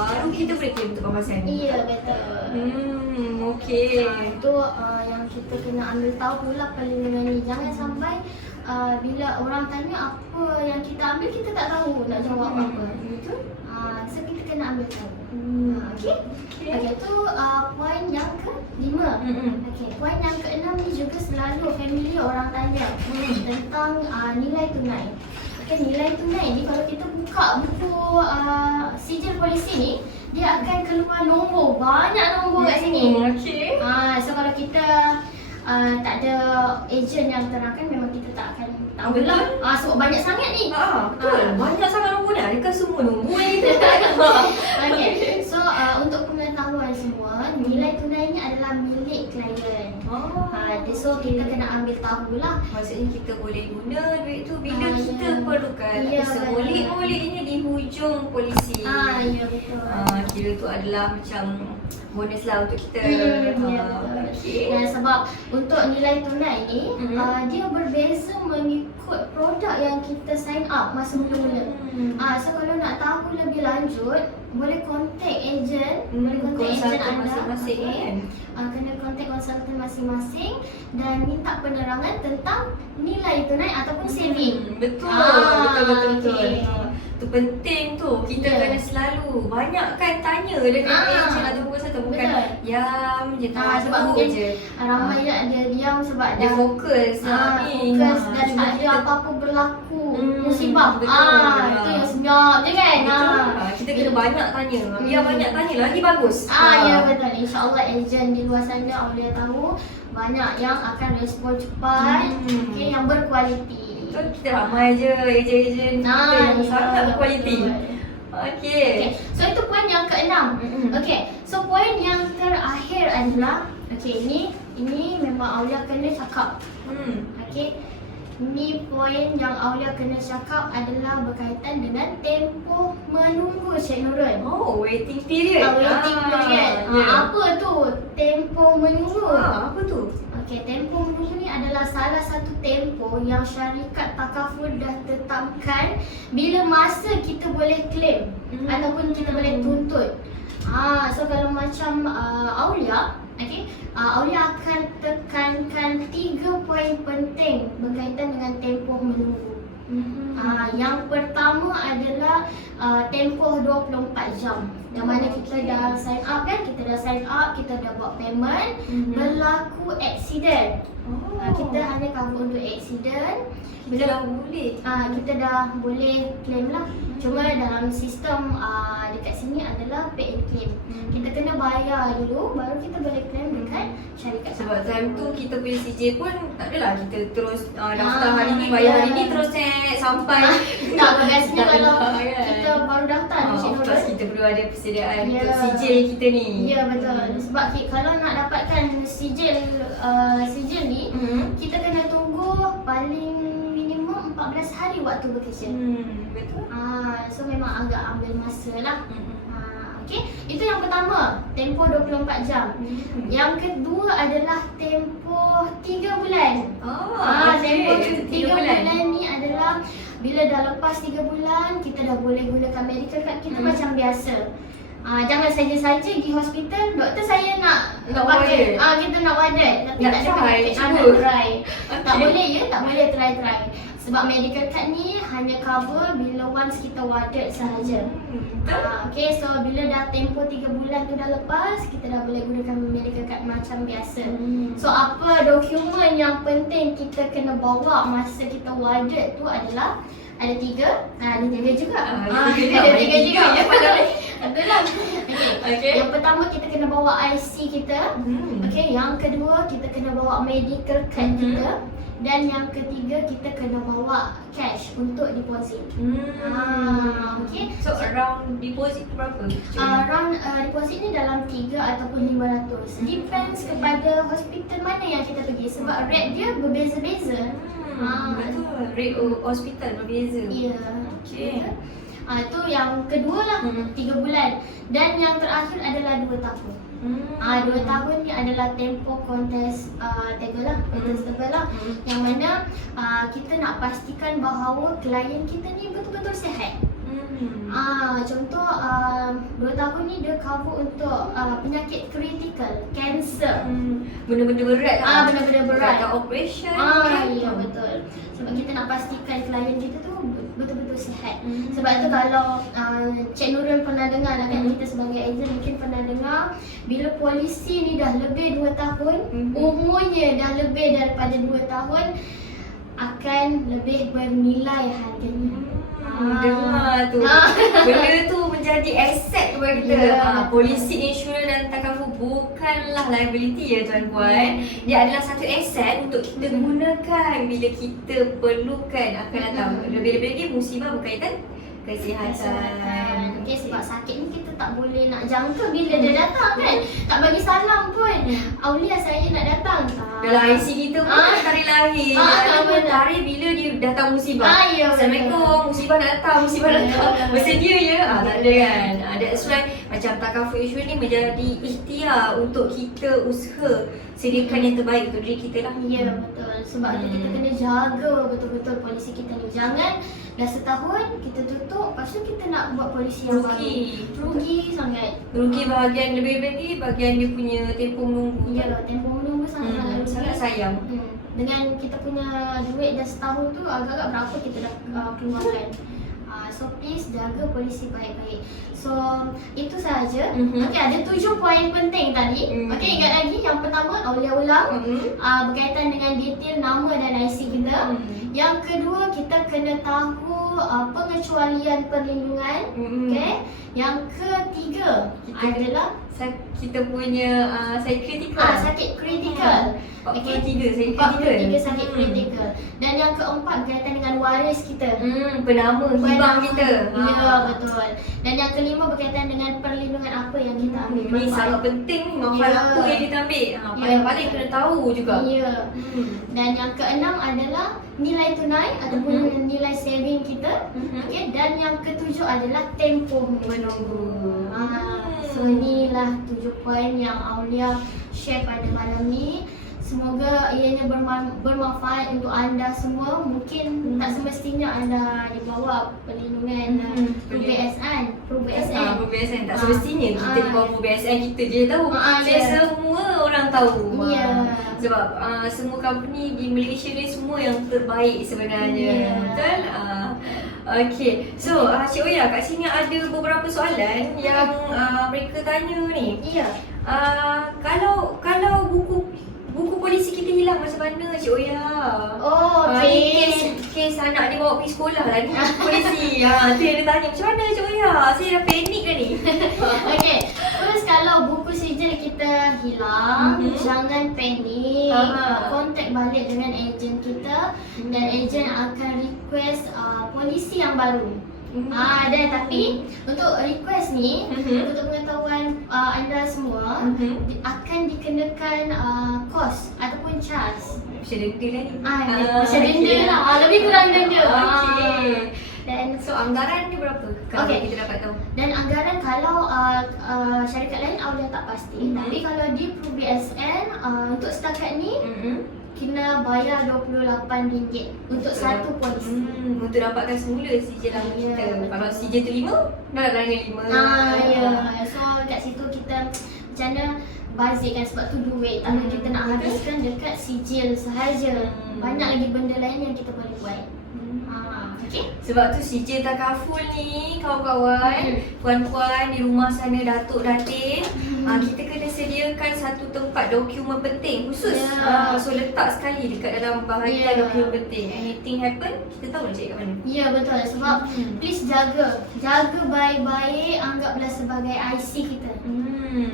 Baru kita boleh claim untuk kawasan ni. Iya, betul. Okey. Itu yang kita kena ambil tahu pula perlindungan ni. Jangan sampai bila orang tanya apa yang kita ambil, kita tak tahu nak jawab apa. Betul. So kita kena ambil tahu. Okey. Okey. Okey, tu poin yang ke-5. Okey, poin yang ke-6 ni juga selalu family orang tanya tentang nilai tunai. Okey, nilai tunai ni kalau kita buka buku sijil polisi ni, dia akan keluar nombor, banyak nombor kat sini. Okey. So kalau kita tak ada ejen yang terangkan, memang kita tak akan tahu lah. Sebab banyak sangat ni. Betul. Banyak sangat nombor dah. Adakah semua nombor yang kita tak Okay. So untuk pengetahuan semua, nilai tunai ni adalah milik klien. So kita kena ambil tahulah. Maksudnya kita boleh guna duit tu bila kita Ya. perlukan. Ya, Tapi seboleh-bolehnya di hujung polisi. Ya, betul. Kira tu adalah macam bonus lah untuk kita. Ya, betul. Okey. Dan sebab untuk nilai tunai ni, dia berbeza mengikut produk yang kita sign up masa mula-mula. So kalau nak tahu lebih lanjut, boleh contact ejen, boleh contact ejen Konsultan anda. masing-masing kan. Kena contact konsultan masing-masing dan minta penerangan tentang nilai tunai ataupun saving. Betul. Okey. Tu penting tu. Kita Ya. kena selalu banyak kan tanya dengan ejen atau konsultan, bukan Betul. diam je Sebab tahu mungkin je. ramai dia diam sebab Dia dah fokus ni. fokus dan Cuma tak ada kita- apa-apa berlaku musibah. betul. Itu yang senyap je kan. Betul. Kita kena banyak tanya. Biar banyak tanya lagi bagus. Ya, betul. InsyaAllah ejen di luar sana Aulia tahu banyak yang akan respon cepat, okey, yang berkualiti. Betul, kita ramai je ejen-ejen kita yang sangat berkualiti. Okey. Okay. So itu poin yang ke-6. Okey. So poin yang terakhir adalah, okey, ini memang Aulia kena cakap. Okey. Ni poin yang Aulia kena cakap adalah berkaitan dengan tempoh menunggu Cik Nurul. Waiting period. Waiting period. Ya. Apa tu tempoh menunggu? Apa tu? Okey, tempoh menunggu ni adalah salah satu tempoh yang syarikat takaful dah tetapkan bila masa kita boleh claim ataupun kita boleh tuntut. So kalau macam Aulia, okey, Aulia akan tekankan 3 poin penting berkaitan dengan tempoh menunggu. Yang pertama adalah tempoh 24 jam. Yang mana kita dah sign up kan, kita dah buat payment, berlaku accident. Kita hanya cover untuk accident. Kita dah boleh. Kita dah boleh claim lah. Cuma dalam sistem dekat sini adalah pay and claim. Kita kena bayar dulu, baru kita boleh claim dekat syarikat. Sebab time tu kita punya CJ pun tak adalah kita terus daftar hari ni, bayar hari ni terus sampai. Tak, biasanya Tak kalau ada, kan? kita baru daftar di Cik Of Nurul. course kita perlu ada persediaan Ya. untuk CJ kita ni. Ya, betul. Sebab kalau nak dapatkan sijil ni, kita kena tunggu paling minimum 14 hari waktu bekerja. Betul. So memang agak ambil masa lah. Okey, itu yang pertama, tempoh 24 jam. Yang kedua adalah tempoh 3 bulan. Tempoh 3 bulan ni adalah bila dah lepas 3 bulan, kita dah boleh gunakan medical card kita macam biasa. Jangan saja-saja pergi hospital, doktor saya nak pakai. Kita nak wadat tapi Nak tak ada try, penyakit. cuba. Nak try. Tak Okay. boleh ya, tak boleh try. Sebab medical card ni hanya cover bila once kita wadat sahaja. Okay, so bila dah tempoh 3 bulan tu dah lepas, kita dah boleh gunakan medical card macam biasa. So apa dokumen yang penting kita kena bawa masa kita wadat tu adalah ada 3. Ada 3 juga. Ada 3 juga. Betul lah. Okay. Yang pertama kita kena bawa IC kita. Okay, yang kedua kita kena bawa medical card kita. Dan yang ketiga kita kena bawa cash untuk deposit. Okay. So around deposit tu berapa? Around deposit ni dalam 3 ataupun 500. Depends kepada hospital mana yang kita pergi. Sebab rate dia berbeza-beza. Betul. Rate hospital berbeza. Ya. Okay. Itu yang kedua lah, 3 bulan. Dan yang terakhir adalah 2 tahun. 2 tahun ni adalah tempoh contestable lah, yang mana kita nak pastikan bahawa klien kita ni betul-betul sihat. Contoh 2 tahun ni dia cover untuk penyakit kritikal, kanser. Benda-benda berat lah. Benda-benda berat. Bukan operation. Ya betul. Sebab kita nak pastikan klien kita tu betul-betul sihat. Sebab tu kalau Cik Nurul pernah dengar lah kan, kita sebagai agent mungkin pernah dengar, bila polisi ni dah lebih 2 tahun, umurnya dah lebih daripada 2 tahun, akan lebih bernilai harganya. Dengar tu. Benda tu menjadi aset kepada kita. Polisi, insurans dan takaful bukanlah liability ya tuan-puan. Dia adalah satu aset untuk kita gunakan bila kita perlukan akan datang. Lebih-lebih lagi musibah berkaitan kesihatan. Okay, sebab sakit ni kita tak boleh nak jangka bila dia datang kan. Tak bagi salam pun. Aulia saya nak datang. Dalam IC kita pun tarikh lahir. Tarikh bila dia datang musibah. Assalamualaikum, musibah nak datang, musibah nak datang. Bersedia ya? Tak ada kan. That's why macam takaful insurans ni menjadi ikhtiar untuk kita usaha sediakan yang terbaik untuk diri kita lah. Ya betul. Sebab tu kita kena jaga betul-betul polisi kita ni. Jangan dah setahun kita tutup, lepas tu kita nak buat polisi yang baru. Rugi sangat. Rugi bahagian lebih lagi bahagian dia punya tempoh menunggu. Ya, tempoh menunggu sangat rugi. Sangat sayang. Dengan kita punya duit dah setahun tu agak-agak berapa kita dah keluarkan. So please jaga polisi baik-baik. So itu sahaja. Okay, ada 7 poin penting tadi. Okay, ingat lagi. Yang pertama, Aulia ulang, berkaitan dengan detail nama dan IC kita. Yang kedua, kita kena tahu pengecualian perlindungan. Okay. Yang ketiga adalah kita punya sakit kritikal. Sakit kritikal. 43 sakit kritikal. Dan yang keempat berkaitan dengan waris kita. Penama hibah kita. Ya, betul. Dan yang kelima berkaitan dengan perlindungan apa yang kita ambil. Ini sangat penting ni, manfaat apa yang kita ambil. Paling-paling kena tahu juga. Ya. Dan yang keenam adalah nilai tunai ataupun nilai saving kita. Okay. Dan yang ketujuh adalah tempoh menunggu. So inilah 7 poin yang Aulia share pada malam ni. Semoga ianya bermanfaat untuk anda semua. Mungkin tak semestinya anda dibawa perlindungan PBSN. Tak semestinya kita dibawa PBSN kita je tahu. Semua orang tahu. Sebab semua company di Malaysia ni semua yang terbaik sebenarnya. Betul? Okay, so Cik Oya, kat sini ada beberapa soalan yang mereka tanya ni. Kalau buku polisi kita hilang macam mana Cik Oya? Kes anak dia bawa pergi sekolah lah ni polisi. Tu yang dia tanya, macam mana Cik Oya? Saya dah panik dah ni. Okay, terus kalau buku sijil kita hilang, jangan panik. Kontak balik dengan ejen kita dan ejen akan request polisi yang baru. Tapi untuk request ni, untuk pengetahuan anda semua, akan dikenakan kos ataupun charge. Macam denda lah ni. Macam denda lah, lebih kurang denda. Dan so anggaran ni berapa? Kalau kita dapat tahu. Dan anggaran kalau syarikat lain Aulia tak pasti. Tapi kalau di PBSN untuk setakat ni kena bayar RM28 untuk satu polisi. Untuk dapatkan semula sijil lama kita. Kalau sijil tu 5, dah dalam 5. So kat situ kita macam mana bazirkan, sebab tu duit. Tak kita nak habiskan dekat sijil sahaja. Banyak lagi benda lain yang kita boleh buat. Sebab tu sijil takaful ni kawan-kawan, puan-puan di rumah sana, datuk datin, kita kena sediakan satu tempat dokumen penting khusus. So letak sekali dekat dalam bahagian dokumen penting. Anything happen, kita tahu nak cari kat mana. Ya betul. Sebab please jaga baik-baik, anggaplah sebagai IC kita.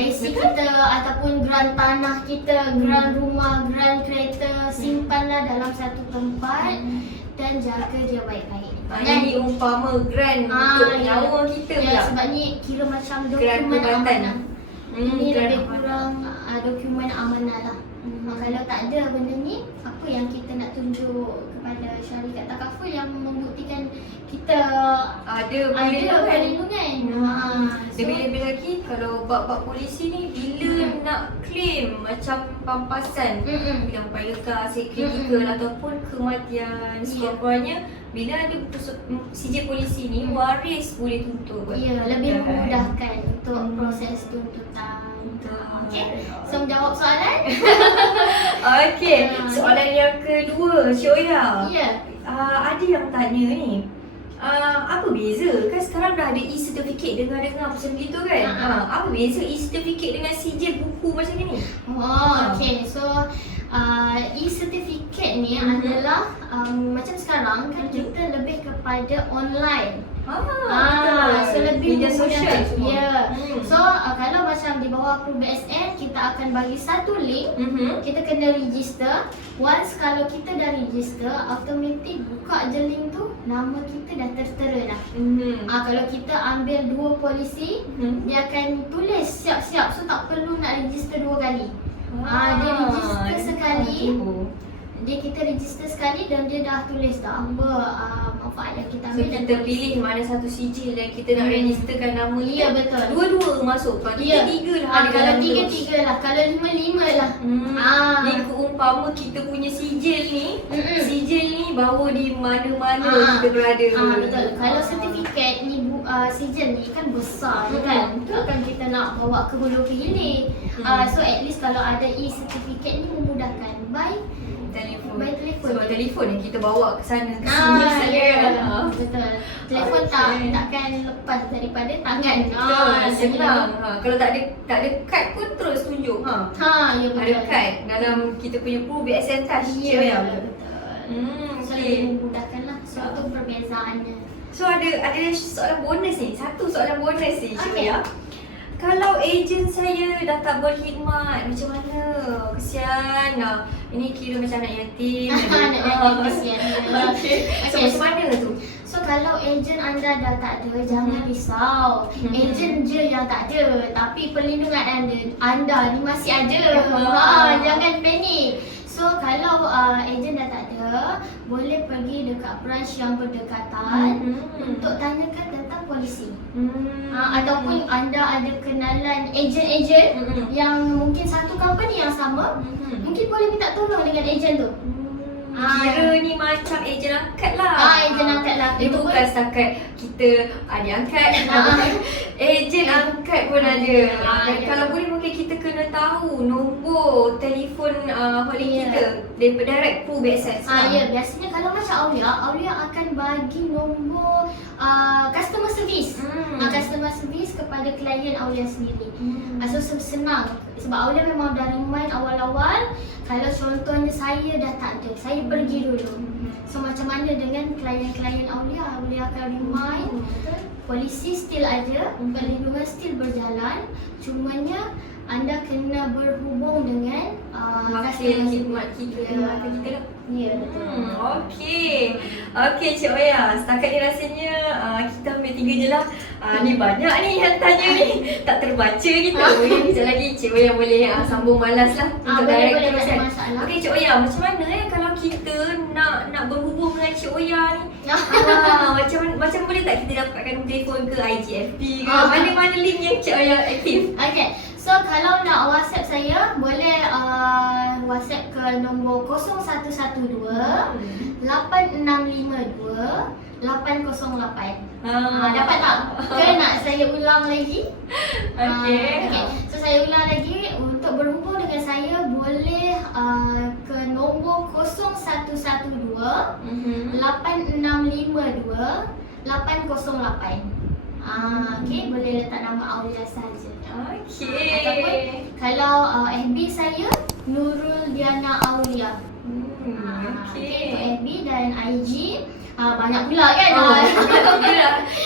IC kita ataupun geran tanah kita, geran rumah, geran kereta, simpanlah dalam satu tempat dan jaga dia baik-baik. Ini umpama grant untuk nyawa kita pula. Sebab ni kira macam dokumen amanah. Ini lebih kurang dokumen amanah lah. Kalau tak ada benda ni, apa yang kita nak tunjuk kepada kepada syarikat takaful yang membuktikan kita Ada ada perlindungan. Lebih-lebih lagi kalau bab-bab polisi ni bila nak claim macam pampasan bidang payeka, kritikal ataupun kematian sekurang-kurangnya, bila ada sijil polisi ni waris boleh tuntut. Ya, lebih memudahkan untuk proses tuntutan. Okey. So menjawab soalan? Okey, soalan yang kedua, Cik Oya. Ya. Ada yang tanya ni. Apa beza? Kan sekarang dah ada e-certificate, dengar-dengar macam gitu kan? Apa beza e-certificate dengan sijil buku macam ni? Okay. So e-certificate ni adalah macam sekarang kan kita lebih kepada online. So lebih media sosial semua. Ya. So kalau macam di bawah Pro BSN kita akan bagi satu link. Kita kena register. Once kalau kita dah register, automatik buka je link tu, nama kita dah tertera dah. Kalau kita ambil 2 polisi, dia akan tulis siap-siap, so tak perlu nak register 2 kali. Dia register sekali. Kita register sekali dan dia dah tulis dah apa manfaat yang kita So ambil. kita pilih mana satu sijil yang kita nak registerkan nama ni. Ya, betul. Dua-dua masuk. Kalau Ya. 3 lah. Kalau 3 lah, kalau 5 lah. Ni keumpama kita punya sijil ni, sijil ni bawa di mana-mana kita berada. Betul. Kalau sertifikat ni sijil ni kan besar kan. Takkan kita nak bawa ke hulu ke hilir. So at least kalau ada e-certificate ni memudahkan. Telefon. By telefon. Sebab telefon yang kita bawa ke sana ke sini saja. Betul. Telefon takkan lepas daripada tangan. Senang. Kalau tak ada kad pun terus tunjuk. Ya betul. Ada kad dalam kita punya Pro BSN Touch. Ya betul. So Okay. lebih memudahkan lah. So itu perbezaannya. So ada soalan bonus ni. Satu soalan bonus ni, Cik Okay. Oya. Kalau ejen saya dah tak berkhidmat, macam mana? Kesian. Ini kira macam anak yatim. Anak yatim kesian. Okay. So macam mana tu? So kalau ejen anda dah tak ada, jangan risau. Ejen je yang tak ada, tapi perlindungan anda ni masih ada. Jangan panik. So kalau ejen dah tak ada, boleh pergi dekat branch yang berdekatan untuk tanyakan tentang polisi. Ataupun anda ada kenalan ejen-ejen yang mungkin satu company yang sama, mungkin boleh minta tolong dengan ejen tu. Kira ni macam ejen angkat lah. Ejen angkat lah. Dia bukan setakat kita diangkat. Ejen angkat pun ada. Dan kalau boleh mungkin kita kena tahu nombor telefon holding kita daripada direct Pro BSN. Ya, biasanya kalau macam Aulia akan bagi nombor customer service. Customer service kepada klien Aulia sendiri. So senang. Sebab Aulia memang dah remind awal-awal. Kalau contohnya saya dah tak ada, saya pergi dulu. So macam mana dengan klien-klien Aulia akan remind. Polisi still ada, perlindungan still berjalan. Cumanya anda kena berhubung dengan wakil khidmat kita. Ya, betul. Okey Cik Oya, setakat ni rasanya kita ambil 3 je lah. Ni banyak ni yang tanya ni. Tak terbaca gitu. Sekejap lagi Cik Oya boleh sambung malas lah untuk direct terus kan. Okey Cik Oya, macam mana kalau kita nak berhubung dengan Cik Oya ni? Macam boleh tak kita dapatkan telefon ke IGFB ke? Mana-mana link yang Cik Oya aktif? Okay. So kalau nak WhatsApp saya, boleh WhatsApp ke nombor 0112 8652 808. Dapat tak? Ke nak saya ulang lagi? Okay. So saya ulang lagi. Untuk berhubung dengan saya, boleh ke nombor 0112 8652 808. Okay, boleh letak nama Aulia saja. Ataupun kalau FB saya Nurul Diana Aulia. Okay, untuk FB dan IG banyak pula kan.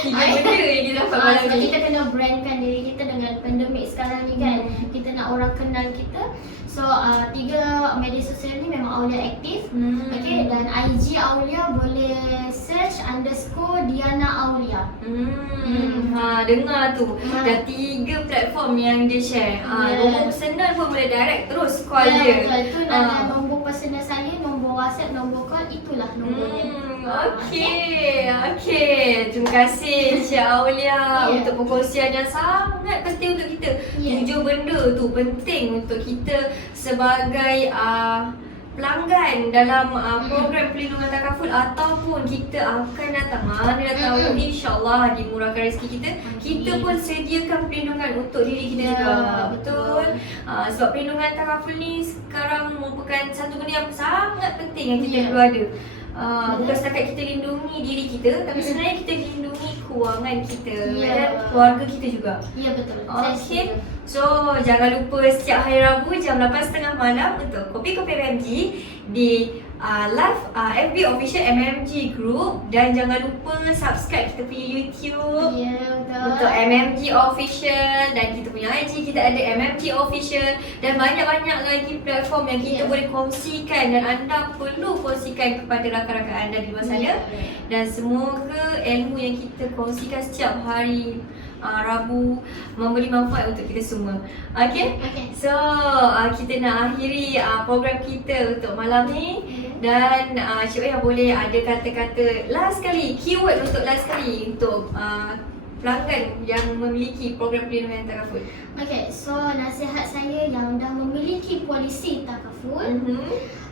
Tiga benda yang kita dapat malam sebab ni. kita kena brandkan diri kita dengan pandemik sekarang ni kan. Kita nak orang kenal kita. So 3 media sosial ni memang Aulia aktif. Okay, dan IG Aulia boleh search _Diana Aulia. Dengar tu. Dah 3 platform yang dia share. Nombor personal pun boleh direct terus call dia. Betul. Itu nama nombor personal saya, nombor WhatsApp, nombor call itulah nombornya. Okey. Terima kasih Cik Aulia untuk perkongsian yang sangat penting untuk kita. 7 benda tu penting untuk kita sebagai pelanggan dalam program perlindungan takaful ataupun kita akan datang mana dah tahu insya-Allah dimurahkan rezeki kita pun sediakan perlindungan untuk diri kita juga. Betul. Sebab perlindungan takaful ni sekarang merupakan satu benda yang sangat penting yang kita perlu ada. Bukan setakat kita lindungi diri kita, tapi sebenarnya kita lindungi kewangan kita dan keluarga kita juga. Ya, betul. Okey. So, jangan lupa setiap hari Rabu jam 8.30 malam untuk Kopi-Kopi MMG di live FB Official MMG Group. Dan jangan lupa subscribe kita punya YouTube untuk MMG Official, dan kita punya IG kita ada MMG Official, dan banyak-banyak lagi platform yang kita boleh kongsikan dan anda perlu kongsikan kepada rakan-rakan anda di luar sana. Dan semoga ilmu yang kita kongsikan setiap hari Rabu memberi manfaat untuk kita semua. Okay? So, kita nak akhiri program kita untuk malam ni. Dan Cik Wei boleh ada kata-kata last kali, keyword untuk last kali untuk pelanggan yang memiliki program perlindungan takaful. Okay, so nasihat saya yang dah memiliki polisi takaful,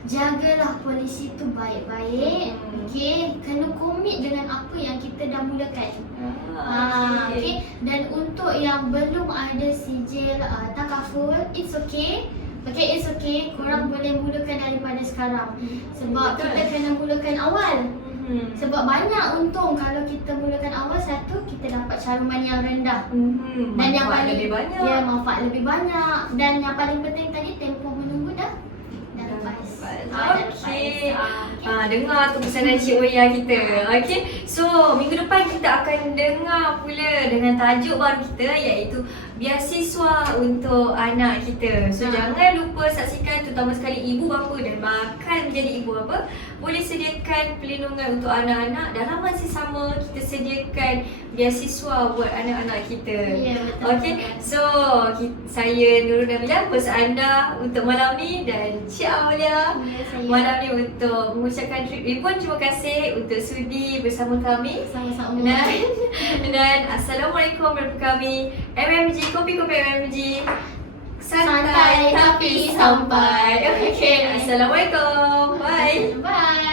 jagalah polisi tu baik-baik. Okay, kena komit dengan apa yang kita dah mulakan. Okay. Dan untuk yang belum ada sijil takaful, it's okay. Okay, it's okay. Korang boleh mulakan daripada sekarang. Sebab kita kena mulakan awal. Sebab banyak untung kalau kita mulakan awal. Satu, kita dapat caruman yang rendah. Dan yang paling lebih banyak. Ya, manfaat lebih banyak. Dan yang paling penting tadi, tempoh menunggu dah lepas. Okay. Dengar tu pesanan Cik Oya kita. Okay. So, minggu depan kita akan dengar pula dengan tajuk baru kita, iaitu beasiswa untuk anak kita. So, jangan lupa saksikan, terutama sekali ibu bapa dan bakal menjadi ibu bapa, boleh sediakan perlindungan untuk anak-anak. Dalam masa sama, kita sediakan beasiswa buat anak-anak kita. Ya, betul. Okay. So, saya Nurul Nabila, host anda untuk malam ni, dan Cik Aulia malam ni untuk mengucapkan ribuan terima kasih untuk sudi bersama kami. Sama-sama. Dan Assalamualaikum warahmatullahi wabarakatuh. MMG, Kopi-Kopi MMG, santai tapi sampai. Okay, Assalamualaikum. Bye. Bye.